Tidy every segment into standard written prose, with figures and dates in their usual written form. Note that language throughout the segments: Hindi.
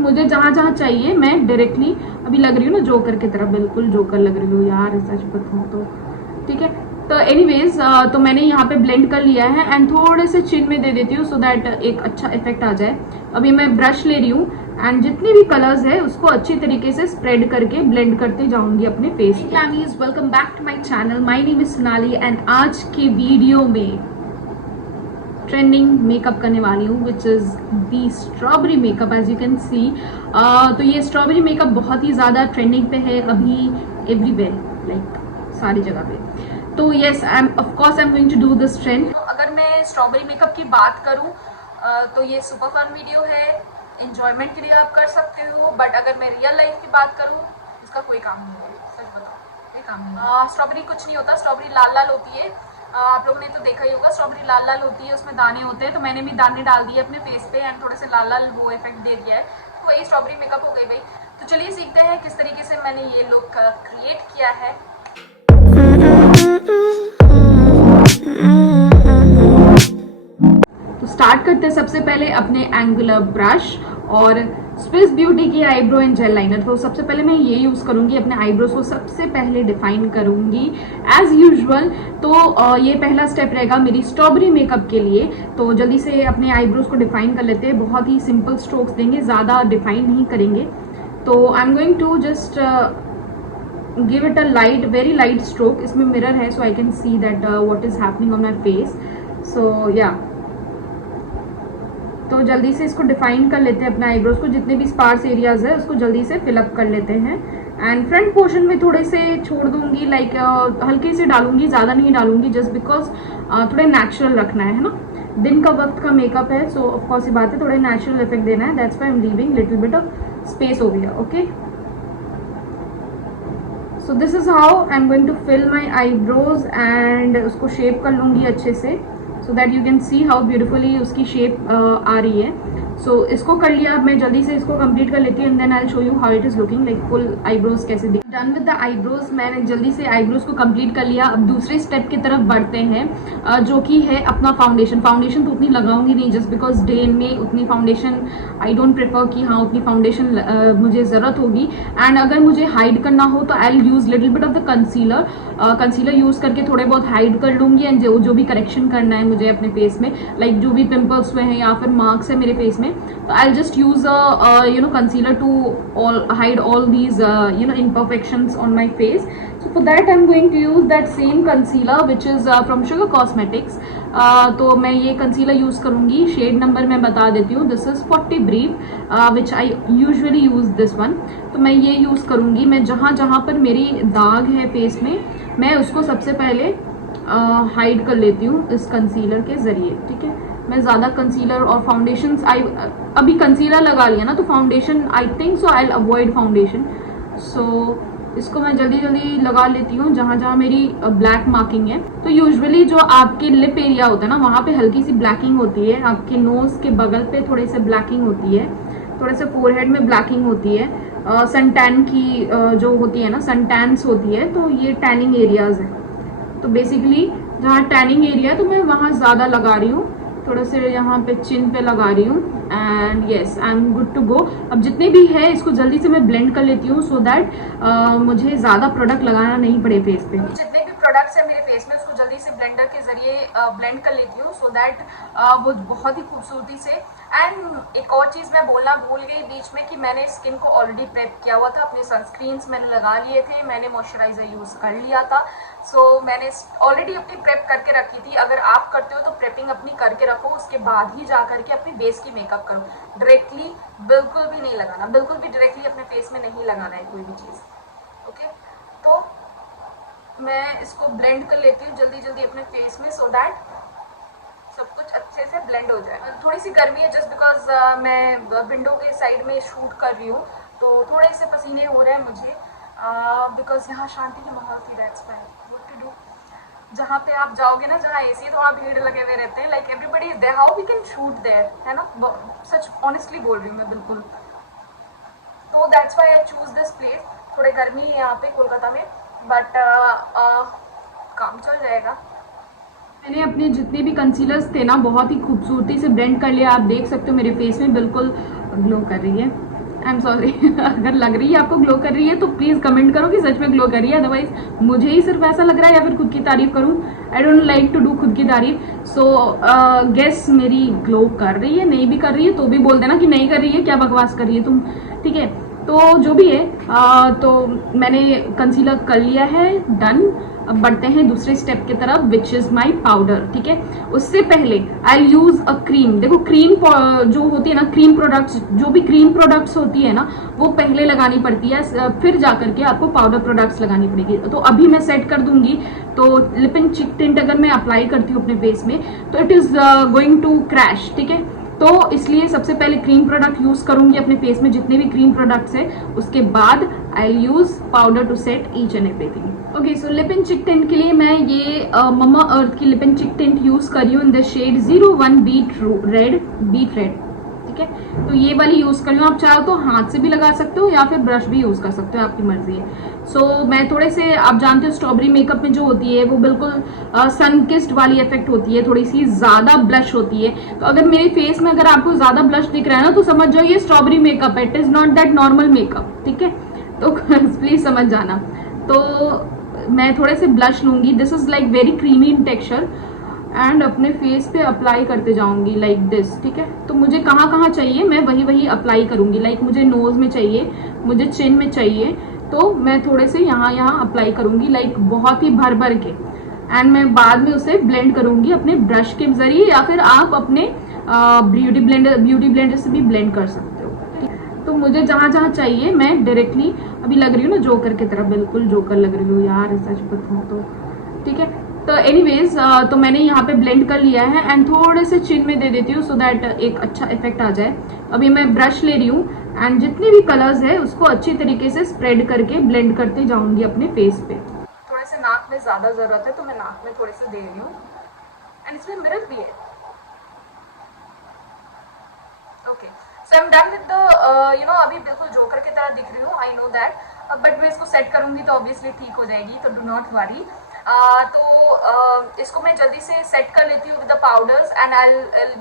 मुझे जहाँ जहाँ चाहिए मैं डायरेक्टली अभी लग रही हूँ ना जोकर की तरफ, बिल्कुल जोकर लग रही हूँ यार, सच बताऊँ तो। ठीक है, तो एनीवेज तो मैंने यहाँ पे ब्लेंड कर लिया है एंड थोड़े से चिन में दे देती हूँ सो दैट एक अच्छा इफेक्ट आ जाए। अभी मैं ब्रश ले रही हूँ एंड जितनी भी कलर्स है उसको अच्छी तरीके से स्प्रेड करके ब्लेंड करते जाऊंगी अपने फेस पे। Welcome back to my channel, my name is Sonali and आज के वीडियो में ट्रेंडिंग मेकअप करने वाली हूँ which is the strawberry makeup as you can see. तो ये स्ट्रॉबेरी मेकअप बहुत ही ज़्यादा ट्रेंडिंग पे है अभी एवरीवेयर, लाइक सारी जगह पे। तो yes, I am of course I am going to do this trend. तो अगर मैं स्ट्रॉबेरी मेकअप की बात करूँ तो ये सुपर फन वीडियो है, इंजॉयमेंट के लिए आप कर सकते हो, बट अगर मैं रियल लाइफ की बात करूँ इसका कोई काम नहीं है, सच बताओ कोई काम नहीं है। स्ट्रॉबेरी कुछ नहीं होता, स्ट्रॉबेरी लाल लाल होती है, आप लोगों ने तो देखा ही होगा, स्ट्रॉबेरी लाल लाल होती है, उसमें दाने होते हैं, तो मैंने भी दाने डाल दिए अपने फेस पे एंड थोड़े से लाल लाल वो इफेक्ट दे दिया है, तो वही स्ट्रॉबेरी मेकअप हो गई भाई। तो चलिए सीखते हैं किस तरीके से मैंने ये लुक क्रिएट किया है। तो स्टार्ट करते हैं सबसे पहले अपने एंगुलर ब्रश और स्विस ब्यूटी की आईब्रो एंड जेल लाइनर। तो सबसे पहले मैं ये यूज़ करूँगी, अपने आईब्रोज को सबसे पहले डिफाइन करूँगी एज यूजुअल। तो ये पहला स्टेप रहेगा मेरी स्ट्रॉबेरी मेकअप के लिए। तो जल्दी से अपने आईब्रोज को डिफाइन कर लेते हैं, बहुत ही सिंपल स्ट्रोक्स देंगे, ज़्यादा डिफाइन नहीं करेंगे। तो I am going to just give it a light, very light stroke. इसमें मिरर है so I can see that what is happening on my face. So या तो जल्दी से इसको डिफाइन कर लेते हैं अपने आईब्रोज को, जितने भी स्पार्स एरियाज है उसको जल्दी से फिलअप कर लेते हैं। एंड फ्रंट पोर्शन में थोड़े से छोड़ दूंगी, लाइक हल्के से डालूंगी, ज़्यादा नहीं डालूंगी, जस्ट बिकॉज थोड़े नेचुरल रखना है ना, दिन का वक्त का मेकअप है, सो ऑफकोर्स ये बात है, थोड़े नेचुरल इफेक्ट देना है, that's why I am leaving little bit of space over here. Okay, so this is how I am going to fill my eyebrows and उसको शेप कर लूँगी अच्छे से so that you can see how beautifully उसकी शेप आ रही है। सो इसको कर लिया, अब मैं जल्दी से इसको कंप्लीट कर लेती हूँ and then I show you how it is looking, like full eyebrows कैसे दिख। डन विद द आईब्रोज, मैंने जल्दी से आईब्रोज को कंप्लीट कर लिया। अब दूसरे स्टेप की तरफ बढ़ते हैं जो कि है अपना फाउंडेशन। फाउंडेशन तो उतनी लगाऊंगी नहीं, जस्ट बिकॉज डे में उतनी फाउंडेशन आई डोंट प्रेफर कि हाँ उतनी फाउंडेशन मुझे ज़रूरत होगी। एंड अगर मुझे हाइड करना हो तो I use little bit of the concealer, concealer use करके थोड़े बहुत हाइड कर लूँगी एंड जो भी करेक्शन करना है मुझे अपने फेस में, लाइक जो भी पिंपल्स हुए हैं या फिर मार्क्स है मेरे फेस में, तो I just use concealer to hide all these imperfections on my face. So for that I'm going to use that same concealer which is from Sugar Cosmetics. तो मैं ये कंसीलर यूज़ करूँगी, शेड नंबर मैं बता देती हूँ, this is 40 brief which I usually use this one. तो मैं ये यूज़ करूँगी, मैं जहाँ जहाँ पर मेरी दाग है फेस में मैं उसको सबसे पहले हाइड कर लेती हूँ इस कंसीलर के ज़रिए। ठीक है, मैं ज़्यादा कंसीलर और फाउंडेशन अभी कंसीलर लगा लिया ना, तो foundation I think so I avoid foundation. So इसको मैं जल्दी जल्दी लगा लेती हूँ जहाँ जहाँ मेरी ब्लैक मार्किंग है। तो यूजुअली जो आपके लिप एरिया होता है ना वहाँ पे हल्की सी ब्लैकिंग होती है, आपके नोज़ के बगल पे थोड़ी सी ब्लैकिंग होती है, थोड़े से फोरहेड में ब्लैकिंग होती है, सन टैन की जो होती है ना, सन टैन्स होती है, तो ये टैनिंग एरियाज है। तो बेसिकली जहाँ टैनिंग एरिया है तो मैं वहाँ ज़्यादा लगा रही हूँ, थोड़ा से यहाँ पे चिन पे लगा रही हूँ and yes I am good to go. अब जितने भी है इसको जल्दी से मैं ब्लेंड कर लेती हूँ सो दैट मुझे ज़्यादा प्रोडक्ट लगाना नहीं पड़े फेस पे। जितने भी प्रोडक्ट्स हैं मेरे फेस में उसको जल्दी से ब्लेंडर के जरिए ब्लेंड कर लेती हूँ सो दैट वो बहुत ही खूबसूरती से। एंड एक और चीज़ मैं बोलना भूल गई बीच में कि मैंने स्किन को ऑलरेडी प्रेप किया हुआ था, अपने सनस्क्रीन्स मैंने लगा लिए थे, मैंने मॉइस्चराइज़र यूज़ कर लिया था। सो मैंने ऑलरेडी अपनी प्रेप करके रखी थी। अगर आप करते हो तो प्रेपिंग अपनी करके रखो, उसके बाद ही जा करके अपनी बेस की मेकअप करो। डायरेक्टली बिल्कुल भी नहीं लगाना, बिल्कुल भी डायरेक्टली अपने फेस में नहीं लगाना है कोई भी चीज़। ओके, तो मैं इसको ब्लेंड कर लेती हूँ जल्दी जल्दी अपने फेस में सो दैट सब कुछ अच्छे से ब्लेंड हो जाए। थोड़ी सी गर्मी है जस्ट बिकॉज मैं विंडो के साइड में शूट कर रही हूँ, तो थोड़े से पसीने हो रहे हैं मुझे बिकॉज यहाँ शांति की माहौल थी, that's why what to do. जहाँ पे आप जाओगे ना जहाँ एसी है तो वहाँ भीड़ लगे हुए रहते हैं, like everybody is there, how we can shoot there, है ना, सच ऑनेस्टली बोल रही हूँ मैं बिल्कुल। तो that's why I choose this place. थोड़ी गर्मी है यहाँ पे कोलकाता में, बट काम चल जाएगा। मैंने अपने जितने भी कंसीलर्स थे ना बहुत ही खूबसूरती से ब्लेंड कर लिया, आप देख सकते हो मेरे फेस में बिल्कुल ग्लो कर रही है। आई एम सॉरी अगर लग रही है आपको ग्लो कर रही है तो प्लीज़ कमेंट करो कि सच में ग्लो कर रही है, अदरवाइज मुझे ही सिर्फ ऐसा लग रहा है या फिर खुद की तारीफ करूँ। I don't like to do खुद की तारीफ। सो गेस मेरी ग्लो कर रही है, नहीं भी कर रही है तो भी बोल देना कि नहीं कर रही है, क्या बकवास कर रही है तुम, ठीक है। तो जो भी है तो मैंने कंसीलर कर लिया है, डन। अब बढ़ते हैं दूसरे स्टेप की तरफ विच इज़ माई पाउडर, ठीक है। उससे पहले आई यूज़ अ क्रीम। देखो क्रीम जो होती है ना, क्रीम प्रोडक्ट्स, जो भी क्रीम प्रोडक्ट्स होती है ना वो पहले लगानी पड़ती है, फिर जा करके आपको पाउडर प्रोडक्ट्स लगानी पड़ेगी। तो अभी मैं सेट कर दूंगी। तो लिप एंड चिक टिंट अगर मैं अप्लाई करती हूँ अपने फेस में तो it is going to crash, ठीक है। तो इसलिए सबसे पहले क्रीम प्रोडक्ट यूज करूंगी अपने फेस में, जितने भी क्रीम प्रोडक्ट्स है, उसके बाद I use powder to set each and everything. Okay, so lip and cheek tint के लिए मैं ये ममा अर्थ की lip and cheek tint use कर रही हूँ in the shade 01 beet red, ठीक है। तो ये वाली यूज कर रही हूँ। आप चाहो तो हाथ से भी लगा सकते हो या फिर ब्रश भी यूज कर सकते हो, आपकी मर्जी है। सो मैं थोड़े से, आप जानते हो स्ट्रॉबेरी मेकअप में जो होती है वो बिल्कुल सन किस्ड वाली इफेक्ट होती है, थोड़ी सी ज्यादा ब्लश होती है। तो अगर मेरे फेस में अगर आपको ज्यादा ब्लश दिख रहा है ना तो समझ जाओ ये स्ट्रॉबेरी मेकअप है, it is not that normal makeup, ठीक है। तो प्लीज समझ जाना। तो मैं थोड़े से ब्लश लूंगी, this is like very creamy in texture, and अपने फेस पे अप्लाई करते जाऊंगी लाइक दिस, ठीक है। तो मुझे कहाँ कहाँ चाहिए मैं वही वही अप्लाई करूंगी। लाइक मुझे नोज में चाहिए, मुझे चिन में चाहिए, तो मैं थोड़े से यहाँ यहाँ अप्लाई करूंगी, लाइक बहुत ही भर भर के। एंड मैं बाद में उसे ब्लेंड करूंगी अपने ब्रश के जरिए, या फिर आप अपने ब्यूटी ब्लेंडर से भी ब्लेंड कर सकते हो। तो मुझे जहाँ जहाँ चाहिए मैं डायरेक्टली, अभी लग रही हूँ ना जोकर की तरह, बिल्कुल जोकर लग रही हूँ यार, सच बताऊँ तो, ठीक है। तो एनीवेज तो मैंने यहाँ पे ब्लेंड कर लिया है एंड थोड़े से चिन में दे देती हूँ सो दैट एक अच्छा इफेक्ट आ जाए। अभी मैं ब्रश ले रही हूँ एंड जितने भी कलर्स है उसको अच्छी तरीके से स्प्रेड करके ब्लेंड करते जाऊंगी अपने फेस पे। थोड़े से नाक में ज्यादा जरूरत है तो मैं नाक में थोड़े से दे रही हूँ, एंड इसमें मिरर भी है। Okay, so I am done with the अभी बिल्कुल जोकर की तरह दिख रही हूँ, आई नो दैट, बट मैं इसको सेट करूंगी तो ऑब्वियसली ठीक हो जाएगी, तो डू नॉट वरी। इसको मैं जल्दी से सेट कर लेती हूँ with the powders, and I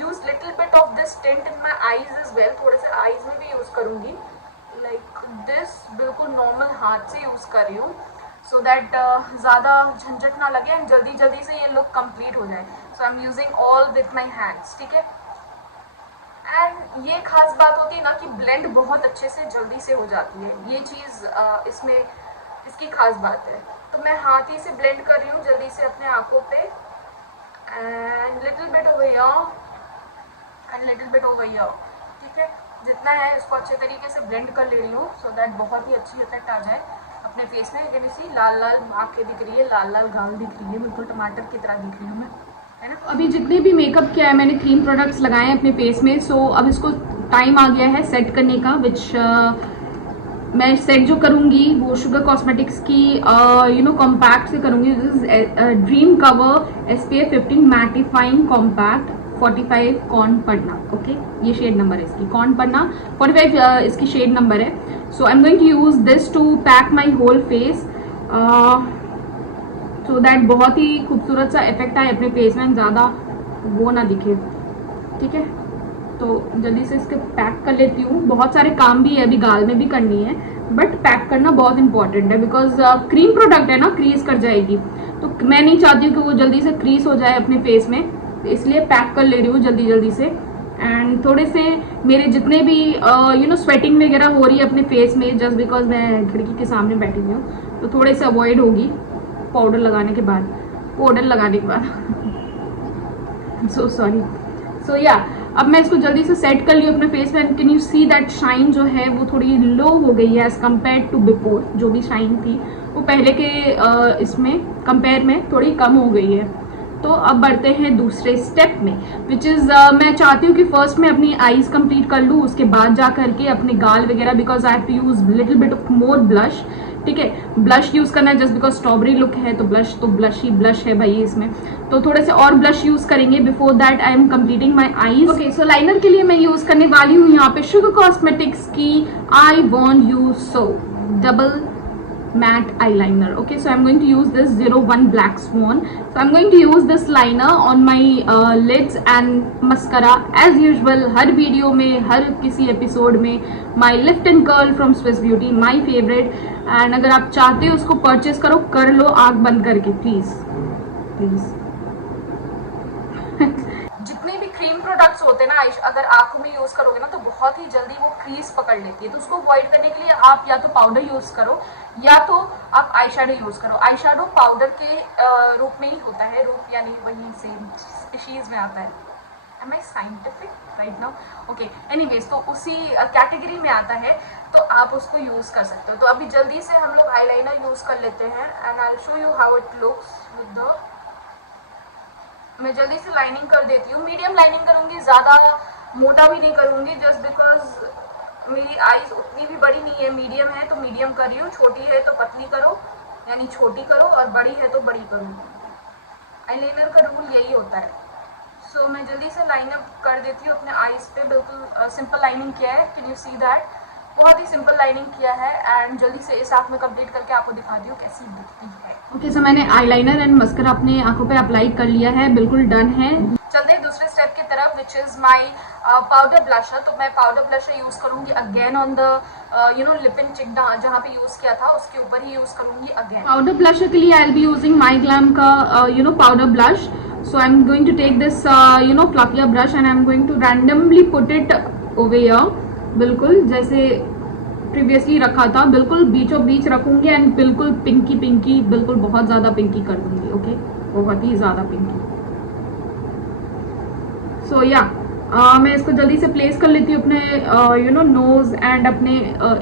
use little bit of this tint in my eyes as well. थोड़े से आईज में भी यूज करूंगी, लाइक दिस, बिल्कुल नॉर्मल हाथ से यूज कर रही हूँ सो दैट ज़्यादा झंझट ना लगे एंड जल्दी जल्दी से ये लुक कंप्लीट हो जाए। So I am using all with my hands, ठीक है। एंड ये खास बात होती है ना कि ब्लेंड बहुत अच्छे से जल्दी से हो जाती है, ये चीज़ इसमें इसकी खास बात है। तो मैं हाथ ही से ब्लेंड कर रही हूँ जल्दी से अपने आंखों पे, and little bit over here and little bit over here, ठीक है। जितना है इसको अच्छे तरीके से ब्लेंड कर ले रही हूँ सो दैट बहुत ही अच्छी इफेक्ट आ जाए अपने फेस में। लेकिन इसी लाल लाल आंखें दिख रही है, लाल लाल गाल दिख रही है, बिल्कुल टमाटर की तरह दिख रही हूँ मैं, है ना। अभी जितने भी मेकअप किया है मैंने, क्रीम प्रोडक्ट्स लगाए हैं अपने फेस में, सो अब इसको टाइम आ गया है सेट करने का, विच मैं सेट जो करूँगी वो शुगर कॉस्मेटिक्स की कॉम्पैक्ट से करूँगी। This is dream cover SPF 15 mattifying compact 45 कॉर्न पन्ना, ओके। ये शेड नंबर है इसकी, कॉर्न पन्ना 45 इसकी शेड नंबर है। So I am going to use this to pack my whole face so that बहुत ही खूबसूरत सा इफेक्ट आए अपने फेस में, ज़्यादा वो ना दिखे, ठीक है। तो जल्दी से इसके पैक कर लेती हूँ। बहुत सारे काम भी है, अभी गाल में भी करनी है, बट पैक करना बहुत इंपॉर्टेंट है बिकॉज क्रीम प्रोडक्ट है ना, क्रीज कर जाएगी, तो मैं नहीं चाहती हूँ कि वो जल्दी से क्रीज हो जाए अपने फेस में, तो इसलिए पैक कर ले रही हूँ जल्दी जल्दी से। एंड थोड़े से मेरे जितने भी स्वेटिंग वगैरह हो रही है अपने फेस में, जस्ट बिकॉज मैं खिड़की के सामने बैठी हुई हूँ, तो थोड़े से अवॉइड होगी पाउडर लगाने के बाद सो सॉरी। सो या अब मैं इसको जल्दी से सेट कर ली अपने फेस पे, can you see that shine जो है वो थोड़ी लो हो गई है एज कम्पेयर टू बिफोर। जो भी शाइन थी वो पहले के इसमें कंपेयर में थोड़ी कम हो गई है। तो अब बढ़ते हैं दूसरे स्टेप में, विच इज़ मैं चाहती हूँ कि फर्स्ट मैं अपनी आईज कंप्लीट कर लूँ, उसके बाद जा करके अपने गाल वगैरह, because I have to use little bit of more blush, ठीक है। ब्लश यूज करना है जस्ट बिकॉज स्ट्रॉबेरी लुक है तो ब्लश ही ब्लश है भाई इसमें, तो थोड़े से और ब्लश यूज करेंगे before that I am completing my eyes. Okay, so liner के लिए मैं यूज करने वाली हूँ यहाँ पे शुगर कॉस्मेटिक्स की I want you so double matte eyeliner. Okay, so I'm going to use this 01 Black Swan. So I'm going to use this liner on my lids and mascara as usual. Her video में, हर किसी एपिसोड में my lift and curl from Swiss Beauty, my favorite. and अगर आप चाहते हो उसको परचेज करो, कर लो आँख बंद करके प्लीज प्लीज। जितने भी क्रीम प्रोडक्ट्स होते हैं ना, अगर आंखों में यूज करोगे ना तो बहुत ही जल्दी वो क्रीज पकड़ लेती है, तो उसको अवॉइड करने के लिए आप या तो पाउडर यूज करो या तो आप आई शेडो यूज करो। आई शेडो पाउडर के रूप में ही होता है, रूप यानी वही सेम स्पीशीज में आता है। Am I scientific right now? Okay, anyways तो उसी कैटेगरी में आता है, तो आप उसको यूज कर सकते हो। तो अभी जल्दी से हम लोग आईलाइनर यूज कर लेते हैं and I will show you how it looks with the. मैं जल्दी से लाइनिंग कर देती हूँ, मीडियम लाइनिंग करूँगी, ज़्यादा मोटा भी नहीं करूँगी, जस्ट बिकॉज मेरी आईज उतनी भी बड़ी नहीं है, मीडियम है तो मीडियम कर रही हूँ, छोटी है तो पतली करो यानी छोटी करो, और बड़ी है तो बड़ी करो। आईलाइनर का रूल यही होता है। सो मैं जल्दी से लाइन अप कर देती हूँ अपने आईज पे, बिल्कुल सिंपल लाइनिंग किया है, कैन यू सी दैट? बहुत ही सिंपल लाइनिंग किया है एंड जल्दी से इस आँख में कंप्लीट करके आपको दिखाती हूँ कैसी दिखती है। ओके, सो मैंने आईलाइनर एंड मस्करा अपने आंखों पे अप्लाई कर लिया है, बिल्कुल डन है। चलते हैं दूसरे स्टेप की तरफ, which is my powder blusher. तो मैं पाउडर ब्लशर यूज करूंगी again on the lip and cheek, जहाँ पे यूज किया था उसके ऊपर ही यूज करूंगी अगेन। पाउडर ब्लशर के लिए I will be using MyGlamm का powder blush. So I'm going to take this fluffy brush and I'm going to randomly put it over here, बिल्कुल जैसे प्रीवियसली रखा था, बिल्कुल बीचों बीच रखूंगी एंड बिल्कुल पिंकी पिंकी, बिल्कुल बहुत ज्यादा पिंकी कर दूंगी। ओके, बहुत ही ज्यादा पिंकी। सो या मैं इसको जल्दी से प्लेस कर लेती हूँ अपने नोज एंड अपने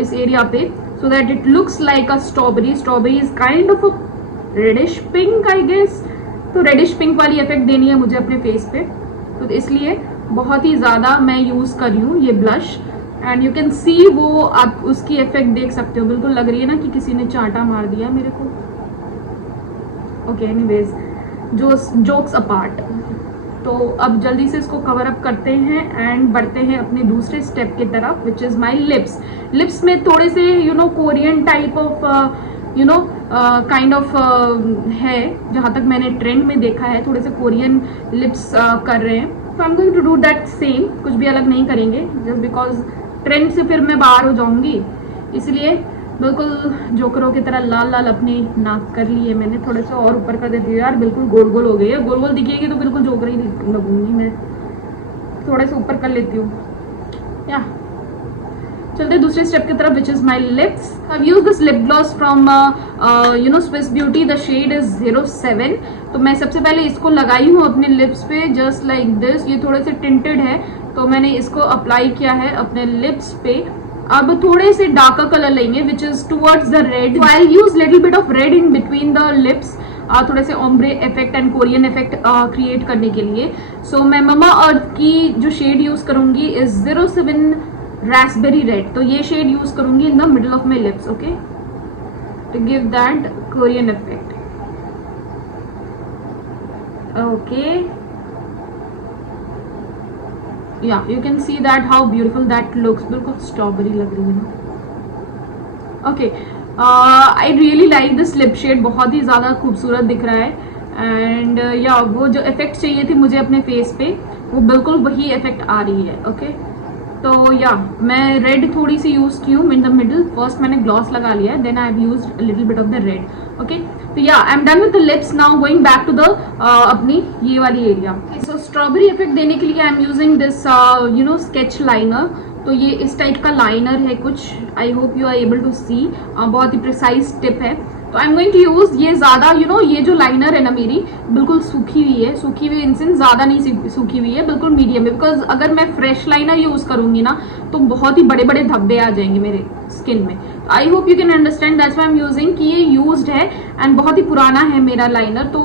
इस एरिया पे, so that it looks like a strawberry. Strawberry is kind of a reddish pink I guess, तो रेडिश पिंक वाली इफेक्ट देनी है मुझे अपने फेस पे, तो इसलिए बहुत ही ज़्यादा मैं यूज़ कर रही हूँ ये ब्लश एंड यू कैन सी वो आप उसकी इफेक्ट देख सकते हो, बिल्कुल लग रही है ना कि किसी ने चांटा मार दिया मेरे को। ओके, एनीवेज जोक्स अपार्ट, तो अब जल्दी से इसको कवर अप करते हैं एंड बढ़ते हैं अपने दूसरे स्टेप की तरफ, which is my lips. Lips में थोड़े से Korean type of kind of है, जहाँ तक मैंने ट्रेंड में देखा है, थोड़े से कोरियन लिप्स कर रहे हैं। तो I am going to do that same, कुछ भी अलग नहीं करेंगे, जस्ट बिकॉज ट्रेंड से फिर मैं बाहर हो जाऊंगी, इसलिए बिल्कुल जोकरों की तरह लाल लाल अपनी नाक कर ली है मैंने। थोड़े से और ऊपर कर देती हूँ यार, बिल्कुल गोल गोल हो गई है, गोल गोल दिखेगी तो बिल्कुल जोकर ही लगूंगी मैं, थोड़े से ऊपर कर लेती हूँ। या चलते दूसरे स्टेप की तरफ, which is my lips. I use this lip gloss from Swiss Beauty, the shade is 07। तो मैं सबसे पहले इसको लगाई हूँ अपने लिप्स पे जस्ट लाइक दिस। ये थोड़े से टिंटेड है तो मैंने इसको अप्लाई किया है अपने लिप्स पे। अब थोड़े से डार्कर कलर लेंगे which is towards the red, I use little bit of red in between the lips, थोड़े से ombre effect and Korean effect create करने के लिए। सो मैं ममा अर्थ की जो शेड यूज करूंगी इज 07 रास्पबेरी रेड, तो ये शेड यूज करूंगी in the middle of my lips, okay, to give that Korean effect. Okay, yeah you can see that how beautiful that looks, बिल्कुल स्ट्रॉबेरी लग रही है ना। Okay, I really like this lip shade, बहुत ही ज़्यादा खूबसूरत दिख रहा है एंड या वो जो इफेक्ट चाहिए थी मुझे अपने फेस पे, वो बिल्कुल वही इफेक्ट आ रही है। ओके, तो या मैं रेड थोड़ी सी यूज की हूँ इन द मिडल, फर्स्ट मैंने ग्लॉस लगा लिया है, then I have used little bit of the red. Okay, तो yeah I am done with the lips, now going back to the अपनी ये वाली एरिया। सो स्ट्रॉबेरी इफेक्ट देने के लिए I am using this sketch liner. तो ये इस टाइप का लाइनर है कुछ, I hope you are able to see, बहुत ही प्रिसाइज टिप है। तो I am going to use ये ज़्यादा ये जो लाइनर है ना मेरी, बिल्कुल सूखी हुई है, सूखी हुई इन सेंस ज़्यादा नहीं सूखी हुई है, बिल्कुल मीडियम है, बिकॉज अगर मैं फ्रेश लाइनर यूज़ करूँगी ना तो बहुत ही बड़े बड़े धब्बे आ जाएंगे मेरे स्किन में। आई hope you can understand, that's why I am using कि ये यूज्ड है एंड बहुत ही पुराना है मेरा लाइनर, तो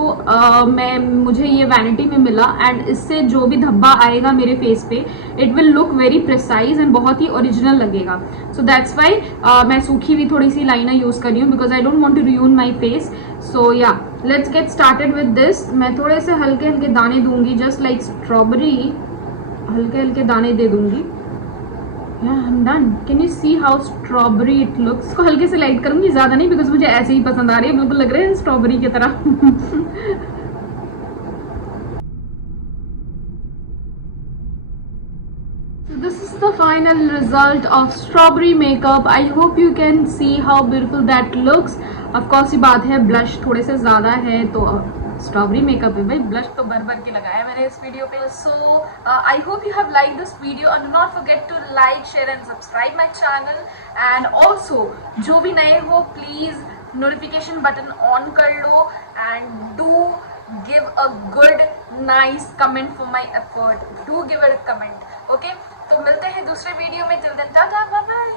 मुझे ये वैनिटी में मिला एंड इससे जो भी धब्बा आएगा मेरे फेस पे it will look very precise and बहुत ही ओरिजिनल लगेगा। सो दैट्स व्हाई मैं सूखी हुई थोड़ी सी लाइनर यूज कर रही हूँ, because I don't want to ruin my face. So yeah let's get started with this. मैं थोड़े से हल्के हल्के दाने दूंगी, जस्ट लाइक स्ट्रॉबेरी, हल्के हल्के दाने दे दूंगी। Yeah, I'm done. Can you see how strawberry it looks? इसको हल्के से लाइट करूंगी, ज़्यादा नहीं, बिकॉज मुझे ऐसे ही पसंद आ रही है, बिल्कुल लग रहे हैं स्ट्रॉबेरी की तरह. So this is the final result of strawberry makeup. I hope you can see how beautiful that looks. Of course ये बात है blush थोड़े से ज़्यादा है, तो स्ट्रॉबेरी मेकअप है भाई, ब्लश तो भर भर के लगाया मैंने इस वीडियो पे. So I hope you have like this video and not forget to like, share and subscribe my channel. And also जो भी नए हो प्लीज़ नोटिफिकेशन बटन ऑन कर लो and do give a good nice comment for my effort. Do give a comment. Okay, तो मिलते हैं दूसरे वीडियो में. Till then, tata, bye bye.